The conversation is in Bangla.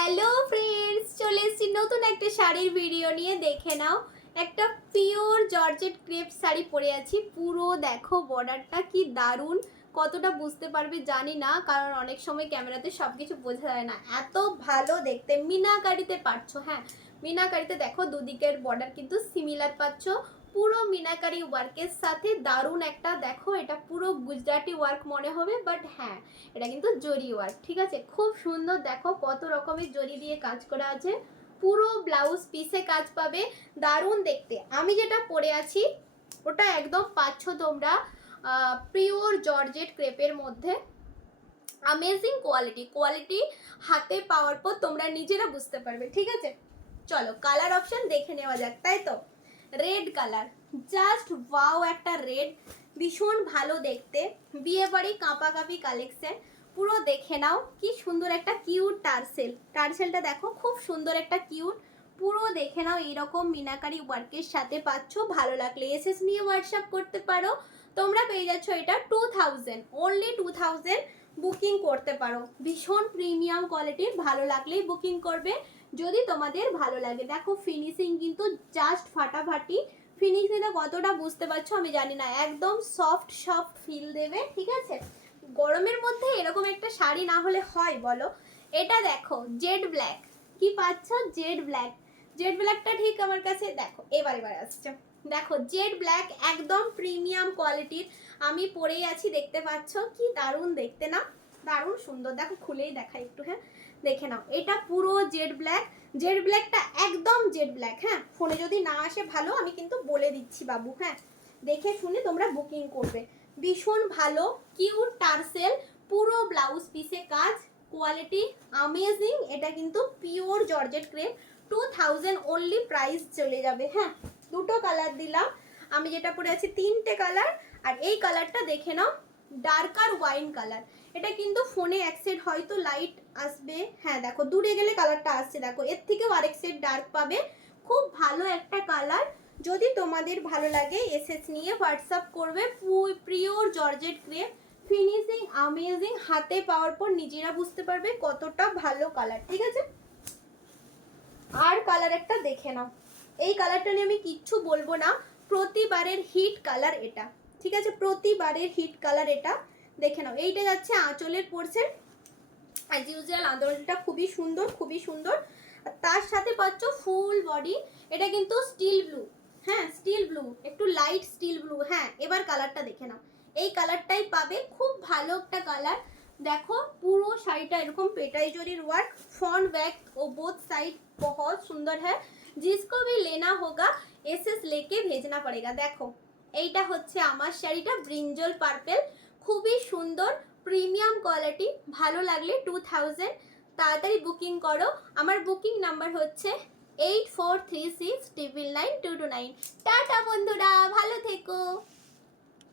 হ্যালো ফ্রেন্ডস, চলে এসেছি নতুন একটা শাড়ির ভিডিও নিয়ে। দেখে নাও, একটা পিওর জর্জেট ক্রেপ শাড়ি পরে আছি। পুরো দেখো বর্ডারটা কি দারুণ। কতটা বুঝতে পারবে জানি না, কারণ অনেক সময় ক্যামেরাতে সব কিছু বোঝা যায় না। এত ভালো দেখতে, মিনাকারিতে পাচ্ছ। হ্যাঁ, মিনাকারিতে দেখো দুদিকের বর্ডার কিন্তু সিমিলার পাচ্ছ। পুরো মিনাকারি ওয়ার্কের সাথে দারুণ একটা দেখো, এটা পুরো গুজরাটি ওয়ার্ক মনে হবে, বাট হ্যাঁ এটা কিন্তু জরি ওয়ার্ক। ঠিক আছে, খুব সুন্দর। দেখো কত রকমের জরি দিয়ে কাজ করা আছে। পুরো ব্লাউজ পিসে কাজ পাবে, দারুণ দেখতে। আমি যেটা পরে আছি ওটা একদম পাচ্ছ তোমরা পিওর জর্জেট ক্রেপের মধ্যে। অ্যামেজিং কোয়ালিটি হাতে পাওয়ার পর তোমরা নিজেরা বুঝতে পারবে। ঠিক আছে, চলো কালার অপশন দেখে নেওয়া যাক। তাই তো, রেড কালার, জাস্ট ওয়াও একটা রেড, ভীষণ ভালো দেখতে। বিয়ে বাড়ি কাঁপাকাঁপি কালেকশন। পুরো দেখে নাও কি সুন্দর একটা কিউট টার্সেলটা দেখো, খুব সুন্দর একটা কিউট। পুরো দেখে নাও, এইরকম মিনাকারি ওয়ার্কের সাথে পাচ্ছ। ভালো লাগলে এসএস নিয়ে হোয়াটসঅ্যাপ করতে পারো। তোমরা পেয়ে যাচ্ছ এটা 2000, অনলি 2000। বুকিং করতে পারো, ভীষণ প্রিমিয়াম কোয়ালিটির। ভালো লাগলেই বুকিং করবে যদি তোমাদের ভালো লাগে। দেখো ফিনিশিং কিন্তু জাস্ট ফাটাফাটি। ফিনিশিংটা কতটা বুঝতে পারছো আমি জানি না, একদম সফট ফিল দেবে। ঠিক আছে, গরমের মধ্যে এরকম একটা শাড়ি না হলে হয় বলো। এটা দেখো জেড ব্ল্যাক, কি পাচ্ছ? জেড ব্ল্যাকটা ঠিক আমার কাছে দেখো এবার আসছে। দেখো জেড ব্ল্যাক, একদম প্রিমিয়াম কোয়ালিটির আমি পরেই আছি, দেখতে পাচ্ছ কি দারুণ দেখতে না? দারুণ সুন্দর। দেখো খুলেই দেখাই একটু। হ্যাঁ দেখে নাও, এটা পুরো জেড ব্ল্যাকটা একদম জেড ব্ল্যাক। হ্যাঁ, ফোনে যদি না আসে ভালো, আমি কিন্তু বলে দিচ্ছি বাবু। হ্যাঁ, দেখে শুনে তোমরা বুকিং করবে। ভীষণ ভালো কিউট টার্সেল, পুরো ব্লাউজ পিসে কাজ, কোয়ালিটি অ্যামেজিং। এটা কিন্তু pure georgette crepe, 2000 only price চলে যাবে। হ্যাঁ, দুটো কালার দিলাম, আমি যেটা পরে আছি তিনটে কালার। আর এই কালারটা দেখে নাও, ডার্কার ওয়াইন কালার। এটা কিন্তু ফোনে এক সেট হয়তো লাইট আসবে। হ্যাঁ দেখো দূরে গেলে কালারটা আসছে, দেখো এর থেকেও আরেক সেট ডার্ক পাবে। খুব ভালো একটা কালার। যদি তোমাদের ভালো লাগে এসএস নিয়ে হোয়াটসঅ্যাপ করবে। Pure georgette crepe, finishing amazing, হাতে পাওয়ার পর নিজেরা বুঝতে পারবে কতটা ভালো কালার। ঠিক আছে, আর কালার একটা দেখে নাও। এই কালারটা নিয়ে আমি কিচ্ছু বলবো না, প্রতিবারের হিট কালার এটা। ঠিক আছে, প্রতিবারের হিট কালার এটা। দেখে নাও, এইটা যাচ্ছে আঁচলের পোর্শন। অ্যাজ ইউজুয়াল আঁচলটা খুবই সুন্দর। আর তার সাথে পাচ্ছ ফুল বডি। এটা কিন্তু স্টিল ব্লু। হ্যাঁ স্টিল ব্লু, একটু লাইট স্টিল ব্লু। হ্যাঁ, এবার কালারটা দেখে নাও, এই কালারটাই পাবে। খুব ভালো একটা কালার। দেখো পুরো শাড়িটা এরকম পেটাই জরির ওয়ার্ক, फ्रंट बैक और बोथ साइड बहुत सुंदर है। जिसको भी लेना होगा एसएस लेके भेजना पड़ेगा। देखो এইটা হচ্ছে আমার শাড়িটা, ব্রিঞ্জল পার্পেল, খুবই সুন্দর প্রিমিয়াম কোয়ালিটি। ভালো লাগলে 2000 তাড়াতাড়ি বুকিং করো। আমার বুকিং নাম্বার হচ্ছে 8436999229। টাটা বন্ধুরা, ভালো থেকো।